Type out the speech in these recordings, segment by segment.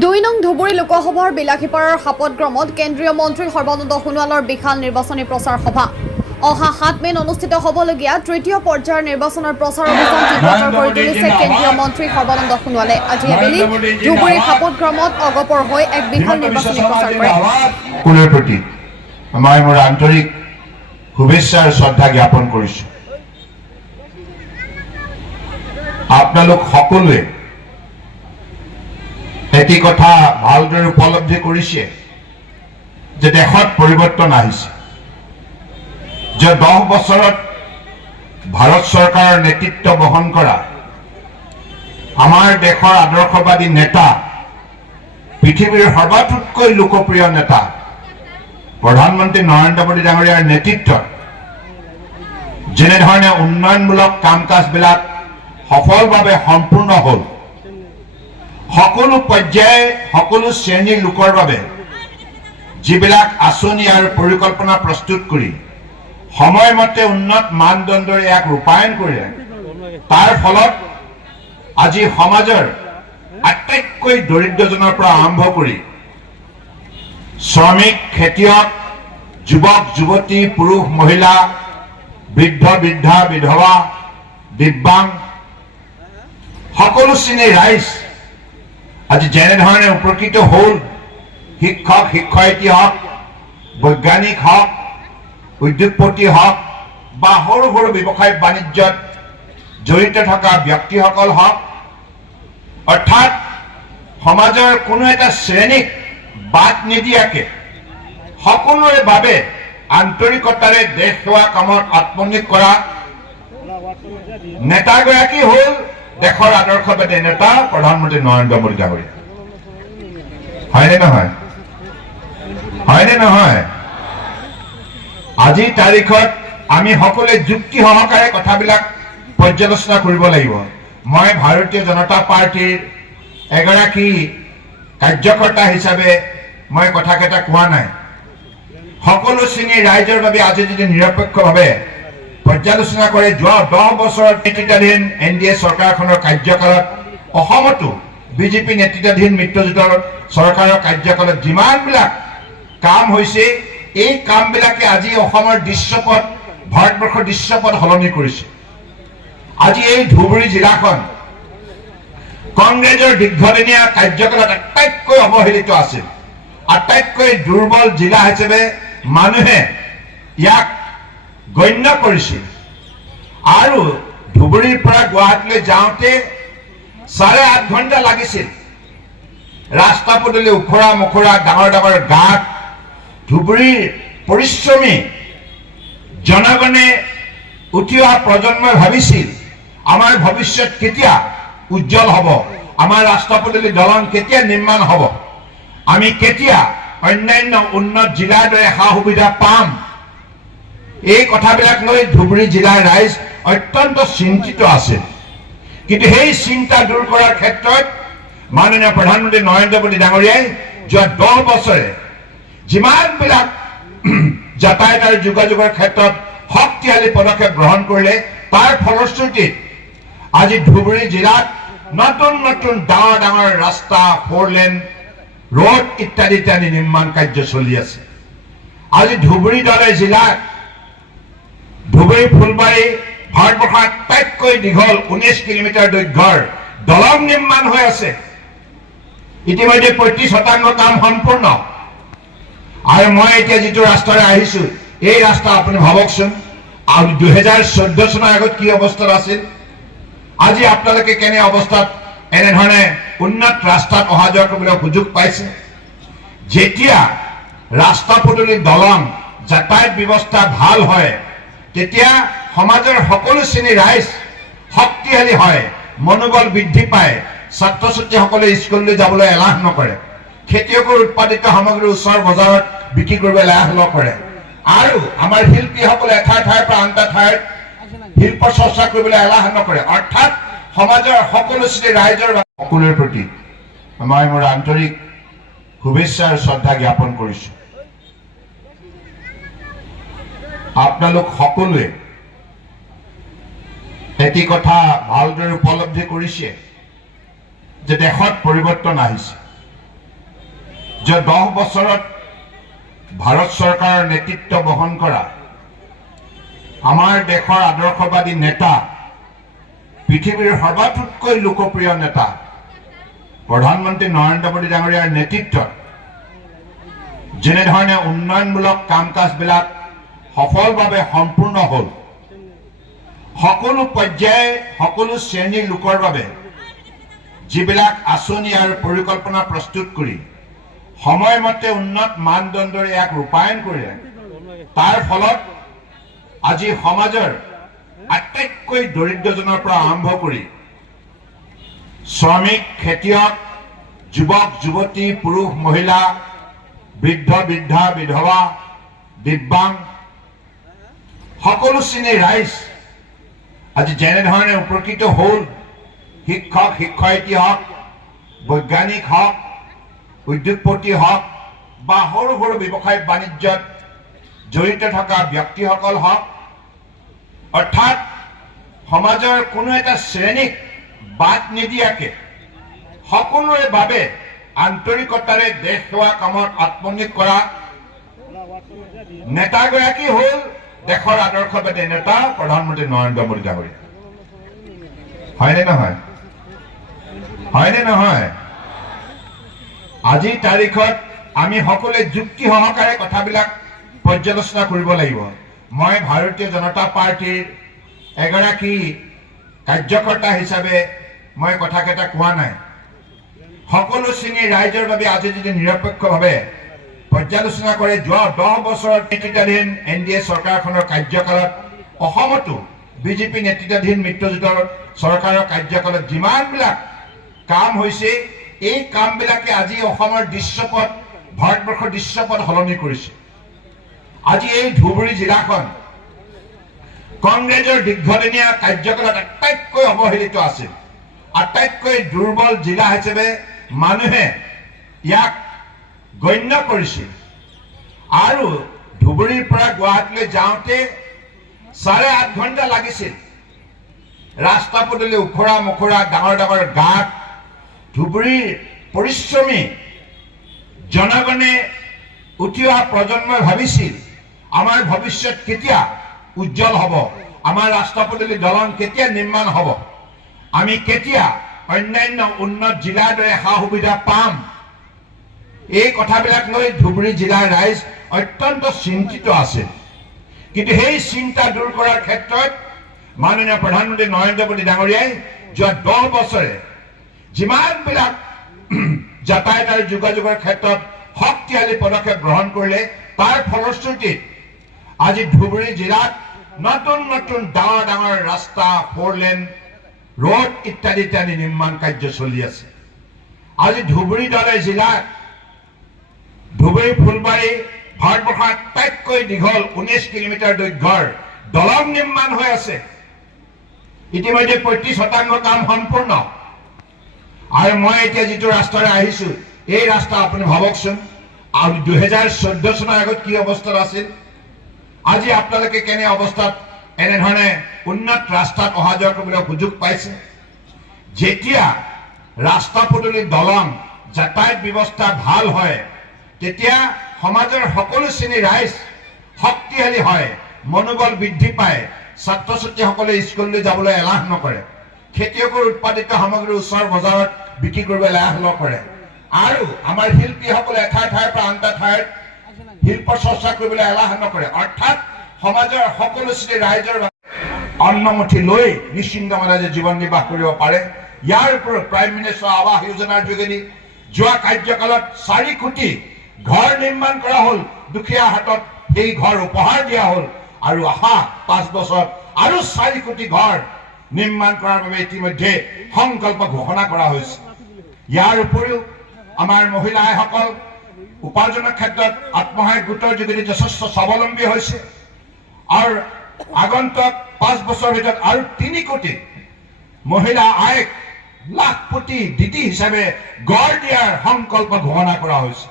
দুই নং ধুবুৰী লোকসভাৰ বিলাসীপাৰাৰ সাপতগ্ৰামত কেন্দ্ৰীয় মন্ত্ৰী সৰ্বানন্দ সোণোৱালৰ বিশাল নিৰ্বাচনী প্ৰচাৰ সভা। অহা 7 মেত অনুষ্ঠিত হ'বলগীয়া তৃতীয় পৰ্যায়ৰ নিৰ্বাচনৰ প্ৰচাৰ অভিযান তীব্ৰতৰ কৰি তুলিছে কেন্দ্ৰীয় মন্ত্ৰী সৰ্বানন্দ সোণোৱালে। আজি আবেলি ধুবুৰীৰ সাপতগ্ৰামত অগপৰ হৈ এক বিশাল নিৰ্বাচনী প্ৰচাৰ কৰে। সকলোৰে প্ৰতি মই মোৰ আন্তৰিক শুভেচ্ছা আৰু শ্ৰদ্ধা জ্ঞাপন কৰিছো। আপোনালোক সকলোৱে এটি কথা ভালদৰে উপলব্ধি কৰিছে যে দেশত পৰিৱৰ্তন আহিছে, যে 10 বছৰত ভাৰত চৰকাৰৰ নেতৃত্ব বহন কৰা আমাৰ দেশৰ আদৰ্শবাদী নেতা, পৃথিৱীৰ সৰ্বাধিককৈ লোকপ্ৰিয় নেতা প্ৰধানমন্ত্ৰী নৰেন্দ্ৰ মোদী ডাঙৰীয়াৰ নেতৃত্বত যেনেধৰণে উন্নয়নমূলক কাম কাজবিলাক সফলভাৱে সম্পূৰ্ণ হ'ল, সকলো পৰ্যায়ে সকলো শ্ৰেণীৰ লোকৰ বাবে যিবিলাক আঁচনি আৰু পৰিকল্পনা প্ৰস্তুত কৰি সময়মতে উন্নত মানদণ্ডৰে ইয়াক ৰূপায়ণ কৰিলে, তাৰ ফলত আজি সমাজৰ আটাইতকৈ দৰিদ্ৰজনৰ পৰা আৰম্ভ কৰি শ্ৰমিক, খেতিয়ক, যুৱক যুৱতী, পুৰুষ মহিলা, বৃদ্ধ বৃদ্ধা, বিধৱা, দিব্যাংগ সকলো শ্ৰেণীৰ ৰাইজ আজি যেনেধৰণে উপকৃত হ'ল, শিক্ষক শিক্ষয়িত্ৰী হওক, বৈজ্ঞানিক হওক, উদ্যোগপতি হওক বা সৰু সৰু ব্যৱসায় বাণিজ্যত জড়িত থকা ব্যক্তিসকল হওক, অৰ্থাৎ সমাজৰ কোনো এটা শ্ৰেণীক বাদ নিদিয়াকে সকলোৰে বাবে আন্তৰিকতাৰে দেশ সেৱা কামত আত্মনিয়োগ কৰা নেতাগৰাকী হ'ল দেশৰ আদৰ্শবাদী নেতা প্ৰধানমন্ত্ৰী নৰেন্দ্ৰ মোদী ডাঙৰীয়া। হয়নে নহয়? হয়নে নহয়? আজিৰ তাৰিখত আমি সকলোৱে যুক্তি সহকাৰে কথাবিলাক পৰ্যালোচনা কৰিব লাগিব। মই ভাৰতীয় জনতা পাৰ্টীৰ এগৰাকী কাৰ্যকৰ্তা হিচাপে মই কথাকেইটা কোৱা নাই। সকলো শ্ৰেণীৰ ৰাইজৰ বাবে আজি যদি নিৰপেক্ষভাৱে পৰ্যালোচনা কৰে, যোৱা 10 বছৰত নেতৃত্বাধীন NDA চৰকাৰখনৰ কাৰ্যকালত অসমতো বিজেপি নেতৃত্বাধীন মিত্ৰজোঁটৰ চৰকাৰৰ কাৰ্যকালত যিমানবিলাক কাম হৈছে, এই কামবিলাকে আজি অসমৰ দৃশ্যপট, ভাৰতবৰ্ষৰ দৃশ্যপট সলনি কৰিছে। আজি এই ধুবুৰী জিলাখন কংগ্ৰেছৰ দীৰ্ঘদিনীয়া কাৰ্যকালত আটাইতকৈ অৱহেলিত আছিল, আটাইতকৈ দুৰ্বল জিলা হিচাপে মানুহে ইয়াক গণ্য কৰিছিল। আৰু ধুবুৰীৰ পৰা গুৱাহাটীলৈ যাওঁতে 8.5 ঘণ্টা লাগিছিল। ৰাস্তা পদূলি ওখৰা মোখৰা, ডাঙৰ ডাঙৰ গাঁত। ধুবুৰীৰ পৰিশ্ৰমী জনগণে উঠি অহা প্ৰজন্মই ভাবিছিল আমাৰ ভৱিষ্যত কেতিয়া উজ্জ্বল হ'ব, আমাৰ ৰাস্তা পদূলি দলং কেতিয়া নিৰ্মাণ হ'ব, আমি কেতিয়া অন্যান্য উন্নত জিলাৰ দৰে সা সুবিধা পাম। এই কথাবিলাক লৈ ধুবুৰী জিলাৰ ৰাইজ অত্যন্ত চিন্তিত আছে। কিন্তু সেই চিন্তা দূৰ কৰাৰ ক্ষেত্ৰত মাননীয় প্ৰধানমন্ত্ৰী নৰেন্দ্ৰ মোদী ডাঙৰীয়াই যোৱা 10 বছৰে যিমানবিলাক যাতায়াত আৰু যোগাযোগৰ ক্ষেত্ৰত শক্তিশালী পদক্ষেপ গ্ৰহণ কৰিলে, তাৰ ফলশ্ৰুতিত আজি ধুবুৰী জিলাত নতুন নতুন ডাঙৰ ডাঙৰ ৰাস্তা, 4 লেন ৰোড ইত্যাদি ইত্যাদি নিৰ্মাণ কাৰ্য চলি আছে। আজি ধুবুৰী দলে জিলাত ধুবুৰী ফুলবাৰী ভাৰতবৰ্ষৰ আটাইতকৈ দীঘল 19 কিলোমিটাৰ দৈৰ্ঘ্যৰ দলং নিৰ্মাণ হৈ আছে। ইতিমধ্যে 35% কাম সম্পূৰ্ণ। আৰু মই এতিয়া যিটো ৰাস্তাৰে আহিছো, এই ৰাস্তা আপুনি ভাবকচোন 2014 চনৰ আগত কি অৱস্থাত আছিল, আজি আপোনালোকে কেনে অৱস্থাত এনেধৰণে উন্নত ৰাস্তাত অহা যোৱা কৰিবলৈ সুযোগ পাইছে। যেতিয়া ৰাস্তা পদূলি, দলং, যাতায়াত ব্যৱস্থা ভাল হয়, তেতিয়া সমাজৰ সকলো শ্ৰেণীৰ ৰাইজ শক্তিশালী হয়, মনোবল বৃদ্ধি পায়, ছাত্ৰ ছাত্ৰীসকলে স্কুললৈ যাবলৈ এলাহ নকৰে, খেতিয়কৰ উৎপাদিত সামগ্ৰী ওচৰ বজাৰত বিক্ৰী কৰিবলৈ এলাহ নকৰে, আৰু আমাৰ শিল্পীসকলে এঠাইৰ পৰা আন এটা ঠাইত শিল্প চৰ্চা কৰিবলৈ এলাহ নকৰে। অৰ্থাৎ সমাজৰ সকলো শ্ৰেণীৰ ৰাইজৰ সকলোৰে প্ৰতি মই মোৰ আন্তৰিক শুভেচ্ছা আৰু শ্ৰদ্ধা জ্ঞাপন কৰিছো। আপোনালোক সকলোৱে এটি কথা ভালদৰে উপলব্ধি কৰিছে যে দেশত পৰিৱৰ্তন আহিছে, যে 10 বছৰত ভাৰত চৰকাৰৰ নেতৃত্ব বহন কৰা আমাৰ দেশৰ আদৰ্শবাদী নেতা, পৃথিৱীৰ সৰ্বাধিককৈ লোকপ্ৰিয় নেতা প্ৰধানমন্ত্ৰী নৰেন্দ্ৰ মোদী ডাঙৰীয়াৰ নেতৃত্বত যেনেধৰণে উন্নয়নমূলক কাম কাজবিলাক সফলভাৱে সম্পূৰ্ণ হ'ল, সকলো পৰ্যায়ে সকলো শ্ৰেণীৰ লোকৰ বাবে যিবিলাক আঁচনি আৰু পৰিকল্পনা প্ৰস্তুত কৰি সময়মতে উন্নত মানদণ্ডৰে ইয়াক ৰূপায়ণ কৰিলে, তাৰ ফলত আজি সমাজৰ আটাইতকৈ দৰিদ্ৰজনৰ পৰা আৰম্ভ কৰি শ্ৰমিক, খেতিয়ক, যুৱক যুৱতী, পুৰুষ মহিলা, বৃদ্ধ বৃদ্ধা, বিধৱা, দিব্যাংগ সকলো শ্ৰেণীৰ ৰাইজ আজি যেনেধৰণে উপকৃত হ'ল, শিক্ষক শিক্ষয়িত্ৰী হওক, বৈজ্ঞানিক হওক, উদ্যোগপতি হওক বা সৰু সৰু ব্যৱসায় বাণিজ্যত জড়িত থকা ব্যক্তিসকল হওক, অৰ্থাৎ সমাজৰ কোনো এটা শ্ৰেণীক বাদ নিদিয়াকে সকলোৰে বাবে আন্তৰিকতাৰে দেশ সেৱা কামত আত্মনিয়োগ কৰা নেতাগৰাকী হ'ল দেশৰ আদৰ্শবাদী নেতা প্ৰধানমন্ত্ৰী নৰেন্দ্ৰ মোদী ডাঙৰীয়া। হয়নে নহয়? হয়নে নহয়? আজিৰ তাৰিখত আমি সকলোৱে যুক্তি সহকাৰে কথাবিলাক পৰ্যালোচনা কৰিব লাগিব। মই ভাৰতীয় জনতা পাৰ্টিৰ এগৰাকী কাৰ্যকৰ্তা হিচাপে মই কথাকেইটা কোৱা নাই। সকলো শ্ৰেণীৰ ৰাইজৰ বাবে আজি যদি নিৰপেক্ষভাৱে পৰ্যালোচনা কৰে, যোৱা 10 বছৰত নেতৃত্বাধীন NDA চৰকাৰখনৰ কাৰ্যকালত অসমতো বিজেপি নেতৃত্বাধীন মিত্ৰজোঁটৰ চৰকাৰৰ কাৰ্যকালত যিমানবিলাক কাম হৈছে, এই কামবিলাকে আজি অসমৰ দৃশ্যপট, ভাৰতবৰ্ষৰ দৃশ্যপট সলনি কৰিছে। আজি এই ধুবুৰী জিলাখন কংগ্ৰেছৰ দীৰ্ঘদিনীয়া কাৰ্যকালত আটাইতকৈ অৱহেলিত আছিল, আটাইতকৈ দুৰ্বল জিলা হিচাপে মানুহে ইয়াক গণ্য কৰিছিল। আৰু ধুবুৰীৰ পৰা গুৱাহাটীলৈ যাওঁতে 8.5 ঘণ্টা লাগিছিল। ৰাস্তা পদূলি ওখৰা মোখৰা, ডাঙৰ ডাঙৰ গাঁত। ধুবুৰীৰ পৰিশ্ৰমী জনগণে উঠি অহা প্ৰজন্মই ভাবিছিল আমাৰ ভৱিষ্যত কেতিয়া উজ্জ্বল হ'ব, আমাৰ ৰাস্তা পদূলি দলং কেতিয়া নিৰ্মাণ হ'ব, আমি কেতিয়া অন্যান্য উন্নত জিলাৰ দৰে সা সুবিধা পাম। এই কথাবিলাক লৈ ধুবুৰী জিলাৰ ৰাইজ অত্যন্ত চিন্তিত আছিল। কিন্তু সেই চিন্তা দূৰ কৰাৰ ক্ষেত্ৰত মাননীয় প্ৰধানমন্ত্ৰী নৰেন্দ্ৰ মোদী ডাঙৰীয়াই যোৱা 10 বছৰে যিমানবিলাক যাতায়াত আৰু যোগাযোগৰ ক্ষেত্ৰত শক্তিশালী পদক্ষেপ গ্ৰহণ কৰিলে, তাৰ ফলশ্ৰুতিত আজি ধুবুৰী জিলাত নতুন নতুন ডাঙৰ ডাঙৰ ৰাস্তা, 4 লেন ৰোড ইত্যাদি ইত্যাদি নিৰ্মাণ কাৰ্য চলি আছে। আজি ধুবুৰী দলে জিলাত ধুবুৰী ফুলবাৰী ভাৰতবৰ্ষৰ আটাইতকৈ দীঘল 19 কিলোমিটাৰ দৈৰ্ঘ্যৰ দলং নিৰ্মাণ হৈ আছে। ইতিমধ্যে 35% কাম সম্পূৰ্ণ। আৰু মই এতিয়া যিটো ৰাস্তাৰে আহিছো, এই ৰাস্তা আপুনি ভাবকচোন, আৰু 2014 চনৰ আগত কি অৱস্থাত আছিল, আজি আপোনালোকে কেনে অৱস্থাত এনেধৰণে উন্নত ৰাস্তাত অহা যোৱা কৰিবলৈ সুযোগ পাইছে। যেতিয়া ৰাস্তা পদূলি, দলং, যাতায়াত ব্যৱস্থা ভাল হয়, তেতিয়া সমাজৰ সকলো শ্ৰেণীৰ ৰাইজ শক্তিশালী হয়, মনোবল বৃদ্ধি পায়, ছাত্ৰ ছাত্ৰীসকলে স্কুললৈ যাবলৈ এলাহ নকৰে, খেতিয়কৰ উৎপাদিত সামগ্ৰী ওচৰৰ বজাৰত বিক্ৰী কৰিবলৈ এলাহ নকৰে, আৰু আমাৰ শিল্পীসকলে এঠাইৰ পৰা আন এটা ঠাইত শিল্প চৰ্চা কৰিবলৈ এলাহ নকৰে। অৰ্থাৎ সমাজৰ সকলো শ্ৰেণীৰ ৰাইজৰ অন্নমুঠি লৈ নিশ্চিন্ত মনেৰে জীৱন নিৰ্বাহ কৰিব পাৰে। ইয়াৰ ওপৰত প্ৰাইম মিনিষ্টাৰ আৱাস যোজনাৰ যোগেদি যোৱা কাৰ্যকালত 4 কোটি ঘৰ নিৰ্মাণ কৰা হ'ল। দুখীয়া হাতত সেই ঘৰ উপহাৰ দিয়া হ'ল, আৰু অহা 5 বছৰত আৰু 4 কোটি ঘৰ নিৰ্মাণ কৰাৰ বাবে ইতিমধ্যে সংকল্প ঘোষণা কৰা হৈছে। ইয়াৰ উপৰিও আমাৰ মহিলাসকল উপাৰ্জনৰ ক্ষেত্ৰত আত্মসহায়ক গোটৰ যোগেদি যথেষ্ট স্বাৱলম্বী হৈছে, আৰু আগন্তুক 5 বছৰৰ ভিতৰত আৰু 3 কোটি মহিলা আইক লাখপতি দিদি হিচাপে গঢ় দিয়াৰ সংকল্প ঘোষণা কৰা হৈছে।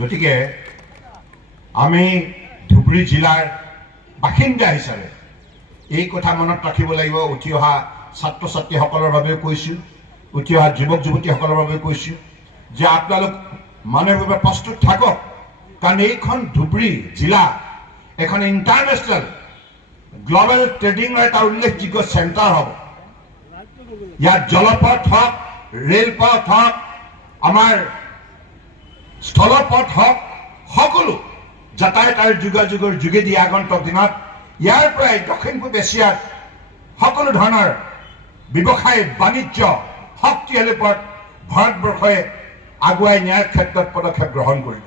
গতিকে আমি ধুবুৰী জিলাৰ বাসিন্দা হিচাপে এই কথা মনত ৰাখিব লাগিব। উঠি অহা ছাত্ৰ ছাত্ৰীসকলৰ বাবেও কৈছো, উঠি অহা যুৱক যুৱতীসকলৰ বাবে কৈছোঁ যে আপোনালোক মানৱীয়ভাৱে প্ৰস্তুত থাকক, কাৰণ এইখন ধুবুৰী জিলা এখন ইণ্টাৰনেশ্যনেল গ্ল'বেল ট্ৰেডিঙৰ এটা উল্লেখযোগ্য চেণ্টাৰ হ'ব। ইয়াত জলপথ হওক, ৰেলপথ হওক, আমাৰ স্থলপথ হওক, সকলো যাতায়াত আৰু যোগাযোগৰ যোগেদি আগন্তুক দিনত ইয়াৰ পৰাই দক্ষিণ পূব এছিয়াত সকলো ধৰণৰ ব্যৱসায় বাণিজ্য শক্তিশালী পথ ভাৰতবৰ্ষই আগুৱাই নিয়াৰ ক্ষেত্ৰত পদক্ষেপ গ্ৰহণ কৰিব।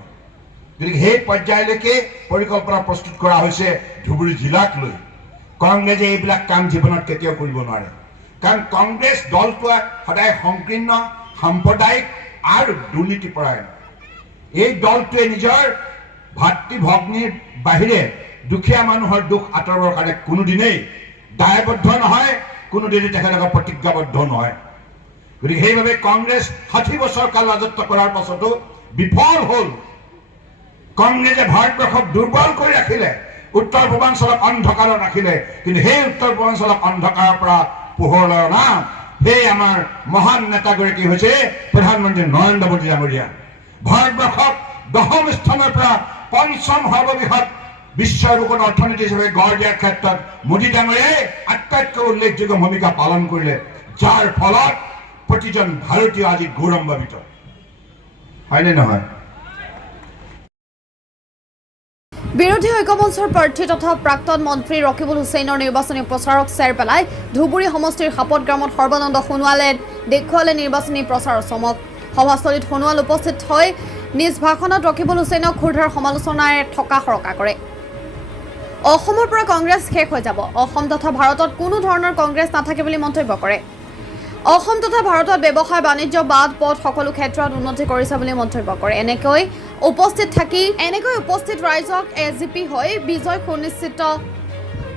গতিকে সেই পৰ্যায়লৈকে পৰিকল্পনা প্ৰস্তুত কৰা হৈছে ধুবুৰী জিলাক লৈ। কংগ্ৰেছে এইবিলাক কাম জীৱনত কেতিয়াও কৰিব নোৱাৰে, কাৰণ কংগ্ৰেছ দলটোৱে সদায় সংকীৰ্ণ, সাম্প্ৰদায়িক আৰু দুৰ্নীতিপৰায়ণ। এই দলটোৱে নিজৰ ভাতৃ ভগ্নীৰ বাহিৰে দুখীয়া মানুহৰ দুখ আঁতৰাবৰ কাৰণে কোনোদিনেই দায়বদ্ধ নহয়, কোনোদিনে তেখেতলোকে প্ৰতিজ্ঞাবদ্ধ নহয়। গতিকে সেইবাবে কংগ্ৰেছ 60 বছৰ কাল ৰাজত্ব কৰাৰ পাছতো বিফল হ'ল। কংগ্ৰেছে ভাৰতবৰ্ষক দুৰ্বল কৰি ৰাখিলে, উত্তৰ পূৰ্বাঞ্চলক অন্ধকাৰত ৰাখিলে, কিন্তু সেই উত্তৰ পূৰ্বাঞ্চলক অন্ধকাৰৰ পৰা পোহৰলৈ অনা সেই আমাৰ মহান নেতাগৰাকী হৈছে প্ৰধানমন্ত্ৰী নৰেন্দ্ৰ মোদী ডাঙৰীয়া। ভাৰতবৰ্ষক 10ম স্থানৰ পৰা 5ম সৰ্ববৃহৎ বিশ্বৰ বুকুত অৰ্থনীতি হিচাপে গঢ় দিয়াৰ ক্ষেত্ৰত মোদী ডাঙৰীয়াই আটাইতকৈ উল্লেখযোগ্য ভূমিকা পালন কৰিলে, যাৰ ফলত প্ৰতিজন ভাৰতীয় আজি গৌৰৱান্বিত। হয়নে নহয়? বিৰোধী ঐক্যমঞ্চৰ প্ৰাৰ্থী তথা প্ৰাক্তন মন্ত্ৰী ৰকিবুল হুছেইনৰ নিৰ্বাচনী প্ৰচাৰক চেৰ পেলাই ধুবুৰী সমষ্টিৰ সাপত গ্ৰামত সৰ্বানন্দ সোণোৱালে দেখুৱালে নিৰ্বাচনী প্ৰচাৰৰ চমক। সভাস্থলীত সোণোৱাল উপস্থিত হৈ নিজ ভাষণত ৰকিবুল হুছেইনক ক্ষুৰধাৰ সমালোচনাৰে ঠকা-সৰকা কৰে। অসমৰ পৰা কংগ্ৰেছ শেষ হৈ যাব, অসম তথা ভাৰতত কোনো ধৰণৰ কংগ্ৰেছ নাথাকে বুলি মন্তব্য কৰে। অসম তথা ভাৰতত ব্যৱসায় বাণিজ্য বাট পথ সকলো ক্ষেত্ৰত উন্নতি কৰিছে বুলি মন্তব্য কৰে। এনেকৈ উপস্থিত ৰাইজক এজিপি হৈ বিজয় সুনিশ্চিত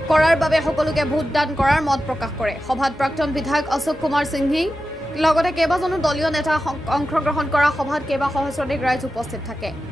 কৰাৰ বাবে সকলোকে ভোটদান কৰাৰ মত প্ৰকাশ কৰে। সভাত প্ৰাক্তন বিধায়ক অশোক কুমাৰ সিংভি লগতে কেইবাজনো দলীয় নেতা অংশগ্ৰহণ কৰা সভাত কেইবা সহস্ৰাধিক ৰাইজ উপস্থিত থাকে।